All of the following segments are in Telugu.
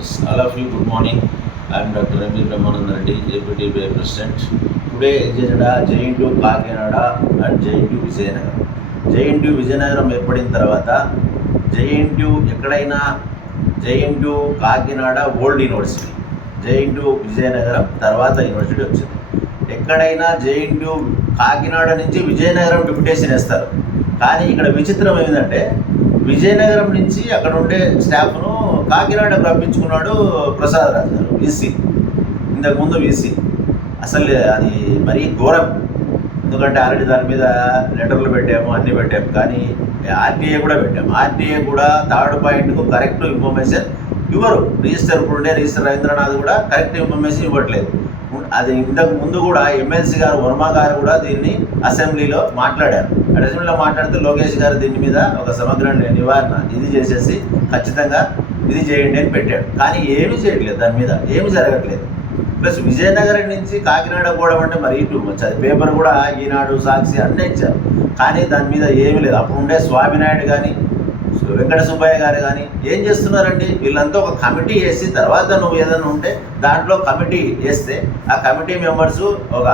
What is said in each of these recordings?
Yes, all of you, good morning. I am Dr. M. Ramanand Reddy, APTBI President. Today, agenda JNTU Kakinada and JNTU Vijayanagaram. JNTU Vijayanagaram ఏర్పడిన తర్వాత JNTU ఎక్కడైనా JNTU Kakinada old university, JNTU Vizianagaram తర్వాత యూనివర్సిటీ వచ్చింది. ఎక్కడైనా JNTU కాకినాడ నుంచి విజయనగరం డిప్యుటేషన్ వేస్తారు. కానీ ఇక్కడ విచిత్రం ఏంటంటే విజయనగరం నుంచి అక్కడ ఉండే స్టాఫ్ను కాకినాడకు రప్పించుకున్నాడు ప్రసాద్ రాజు గారు, వీసీ, ఇంతకుముందు వీసీ. అసలు అది మరీ ఘోరం. ఎందుకంటే ఆల్రెడీ దాని మీద లెటర్లు పెట్టాము, అన్నీ పెట్టాము, కానీ ఆర్టీఏ కూడా పెట్టాము. ఆర్టీఏ కూడా థర్డ్ పాయింట్కు కరెక్ట్ ఇన్ఫర్మేషన్ ఇవ్వరు. రిజిస్టర్ ఉండే రిజిస్టర్ రవీంద్రనాథ్ కూడా కరెక్ట్ ఇన్ఫర్మేషన్ ఇవ్వట్లేదు. అది ఇంతకు ముందు కూడా ఎమ్మెల్సీ గారు వర్మ గారు కూడా దీన్ని అసెంబ్లీలో మాట్లాడారు. అసెంబ్లీలో మాట్లాడితే లోకేష్ గారు దీని మీద ఒక సమగ్ర నివారణ ఇది చేసేసి ఖచ్చితంగా ఇది చేయండి అని పెట్టాడు. కానీ ఏమీ చేయట్లేదు, దాని మీద ఏమీ జరగట్లేదు. ప్లస్ విజయనగరం నుంచి కాకినాడ పోవడం అంటే మరి ఇటు అది పేపర్ కూడా ఈనాడు, సాక్షి అన్నీ ఇచ్చారు. కానీ దాని మీద ఏమీ లేదు. అప్పుడు ఉండే స్వామినాయుడు కానీ వెంకట సుబ్బయ్య గారు కానీ ఏం చేస్తున్నారండి, వీళ్ళంతా ఒక కమిటీ వేసి తర్వాత నువ్వు ఏదైనా ఉంటే దాంట్లో కమిటీ వేస్తే ఆ కమిటీ మెంబర్స్ ఒక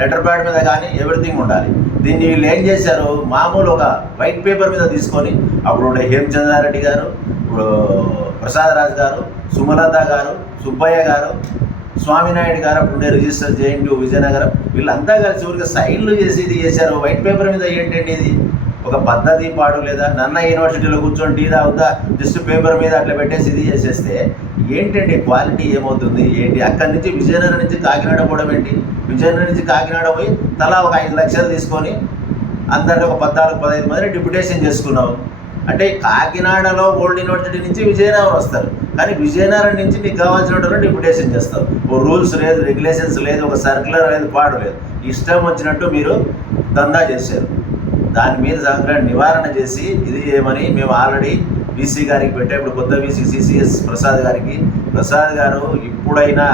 లెటర్ ప్యాడ్ మీద కానీ ఎవ్రీథింగ్ ఉండాలి. దీన్ని వీళ్ళు ఏం చేశారు, మామూలు ఒక వైట్ పేపర్ మీద తీసుకొని అప్పుడు ఉండే హేమచంద్రారెడ్డి గారు, ఇప్పుడు ప్రసాద్ రాజు గారు, సుమలత గారు, సుబ్బయ్య గారు, స్వామినాయుడు గారు, అప్పుడు ఉండే రిజిస్టర్ JNTU విజయనగరం, వీళ్ళంతా కలిసి ఊరికి సైన్లు చేసి ఇది చేశారు. వైట్ పేపర్ మీద ఏంటండి ఇది, ఒక పద్ధతి పాడు లేదా? నన్న యూనివర్సిటీలో కూర్చొని టీ తాగుతా జస్ట్ పేపర్ మీద అట్లా పెట్టేసి ఇది చేసేస్తే ఏంటండి క్వాలిటీ ఏమవుతుంది ఏంటి? అక్కడి నుంచి విజయనగరం నుంచి కాకినాడ పోవడం ఏంటి? విజయనగరం నుంచి కాకినాడ పోయి తలా ఒక 5 లక్షలు తీసుకొని అందరినీ ఒక 14-15 మందిని డిప్యుటేషన్ చేసుకున్నావు. అంటే కాకినాడలో ఓల్డ్ యూనివర్సిటీ నుంచి విజయనగరం వస్తారు, కానీ విజయనగరం నుంచి నీకు కావాల్సిన డిప్యుటేషన్ చేస్తావు. ఓ రూల్స్ లేదు, రెగ్యులేషన్స్ లేదు, ఒక సర్క్యులర్ లేదు, పాడు లేదు. ఇష్టం వచ్చినట్టు మీరు దందా చేశారు. దాని మీద సమగ్ర నివారణ చేసి ఇది చేయమని మేము ఆల్రెడీ వీసీ గారికి పెట్టే, ఇప్పుడు కొత్త వీసీ CCS ప్రసాద్ గారికి, ప్రసాద్ గారు ఇప్పుడైనా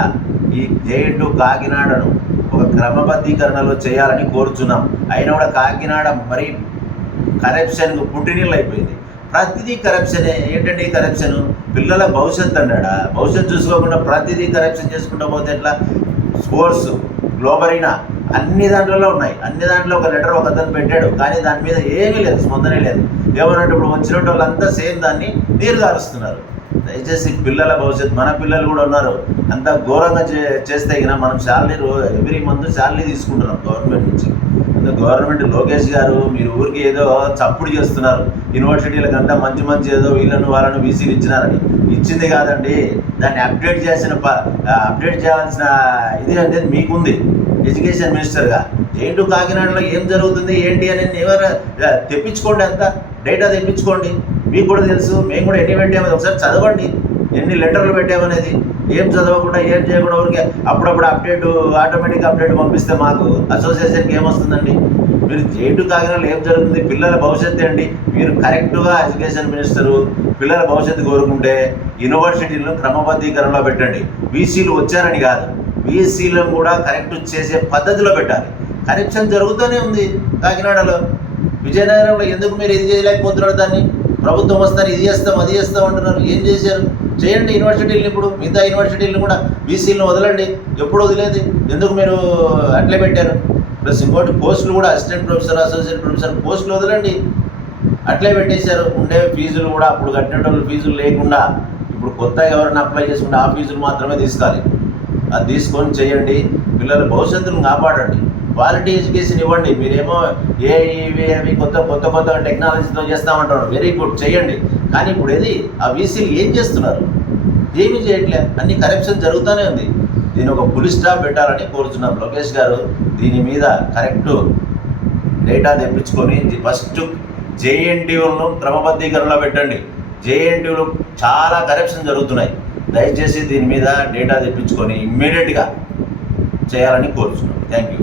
ఈ JNTU కాకినాడను ఒక క్రమబద్ధీకరణలో చేయాలని కోరుచున్నాం. అయినా కూడా కాకినాడ మరి కరప్షన్కు పుట్టినీళ్ళు అయిపోయింది. ప్రతిదీ కరప్షనే. ఏంటంటే ఈ కరప్షన్ పిల్లల భవిష్యత్తు అన్నాడా? భవిష్యత్తు చూసుకోకుండా ప్రతిదీ కరప్షన్ చేసుకుంటూ పోతే ఎట్లా? స్పోర్ట్స్, గ్లోబరీనా అన్ని దాంట్లో ఉన్నాయి. అన్ని దాంట్లో ఒక లెటర్ ఒక అతను పెట్టాడు, కానీ దాని మీద ఏమీ లేదు, స్పందనే లేదు. ఏమన్నట్టు ఇప్పుడు వచ్చిన వాళ్ళంతా సేమ్ దాన్ని నీరు గారుస్తున్నారు. దయచేసి పిల్లల భవిష్యత్తు, మన పిల్లలు కూడా ఉన్నారు, అంత ఘోరంగా చేస్తే ఇక మనం శాలరీ ఎవ్రీ మంత్ శాలరీ తీసుకుంటున్నాం గవర్నమెంట్ నుంచి. గవర్నమెంట్ లోకేష్ గారు మీరు ఊరికి ఏదో చప్పుడు చేస్తున్నారు, యూనివర్సిటీలకు అంతా మంచి ఏదో వీళ్ళను వాళ్ళను వీసీలు ఇచ్చినారని. ఇచ్చింది కాదండి, దాన్ని అప్డేట్ చేయాల్సిన ఇది అనేది మీకుంది ఎడ్యుకేషన్ మినిస్టర్గా. JNTU కాకినాడలో ఏం జరుగుతుంది ఏంటి అనేది ఎవరు తెప్పించుకోండి, అంతా డేటా తెప్పించుకోండి. మీకు కూడా తెలుసు, మేము కూడా ఎన్ని పెట్టామని ఒకసారి చదవండి, ఎన్ని లెటర్లు పెట్టామనేది. ఏం చదవకుండా ఏం చేయకుండా ఊరికే అప్పుడప్పుడు ఆటోమేటిక్ అప్డేట్ పంపిస్తే మాకు అసోసియేషన్కి ఏమొస్తుందండి? మీరు JNTU కాకినాడలో ఏం జరుగుతుంది, పిల్లల భవిష్యత్తు అండి. మీరు కరెక్ట్గా ఎడ్యుకేషన్ మినిస్టరు పిల్లల భవిష్యత్తు కోరుకుంటే యూనివర్సిటీలను క్రమబద్ధీకరణలో పెట్టండి. వీసీలు వచ్చారని కాదు, వీసీలను కూడా కరెక్ట్ చేసే పద్ధతిలో పెట్టాలి. కరప్షన్ జరుగుతూనే ఉంది కాకినాడలో. విజయనగరంలో ఎందుకు మీరు ఇది చేయలేకపోతున్నారు? దాన్ని ప్రభుత్వం వస్తాను ఇది చేస్తాం అది చేస్తాం అంటున్నారు. ఏం చేశారు? చేయండి యూనివర్సిటీలను. ఇప్పుడు మిగతా యూనివర్సిటీలను కూడా వీసీలను వదలండి. ఎప్పుడు వదిలేదు? ఎందుకు మీరు అట్లే పెట్టారు? ప్లస్ ఇంకోటి పోస్టులు కూడా అసిస్టెంట్ ప్రొఫెసర్, అసోసియేట్ ప్రొఫెసర్ పోస్టులు వదలండి. అట్లే పెట్టేశారు. ఉండే ఫీజులు కూడా అప్పుడు కట్టినటువంటి ఫీజులు లేకుండా ఇప్పుడు కొత్తగా ఎవరైనా అప్లై చేసుకుంటే ఆ ఫీజులు మాత్రమే తీసుకోవాలి. అది తీసుకొని చేయండి. పిల్లల భవిష్యత్తును కాపాడండి. క్వాలిటీ ఎడ్యుకేషన్ ఇవ్వండి. మీరేమో అవి కొత్త టెక్నాలజీతో చేస్తామంటారు, వెరీ గుడ్, చేయండి. కానీ ఇప్పుడు ఏది ఆ వీసీలు ఏం చేస్తున్నారు? ఏమీ చేయట్లే, అన్ని కరప్షన్ జరుగుతూనే ఉంది. దీని ఒక ఫుల్ స్టాప్ పెట్టాలని కోరుతున్నాం. లోకేష్ గారు దీని మీద కరెక్ట్ డేటా తెప్పించుకొని ఫస్ట్ JNTUలను క్రమబద్ధీకరణలో పెట్టండి. JNTUలు చాలా కరప్షన్ జరుగుతున్నాయి. దయచేసి దీని మీద డేటా తెప్పించుకొని ఇమ్మీడియట్గా చేయాలని కోరుతున్నాం. Thank you.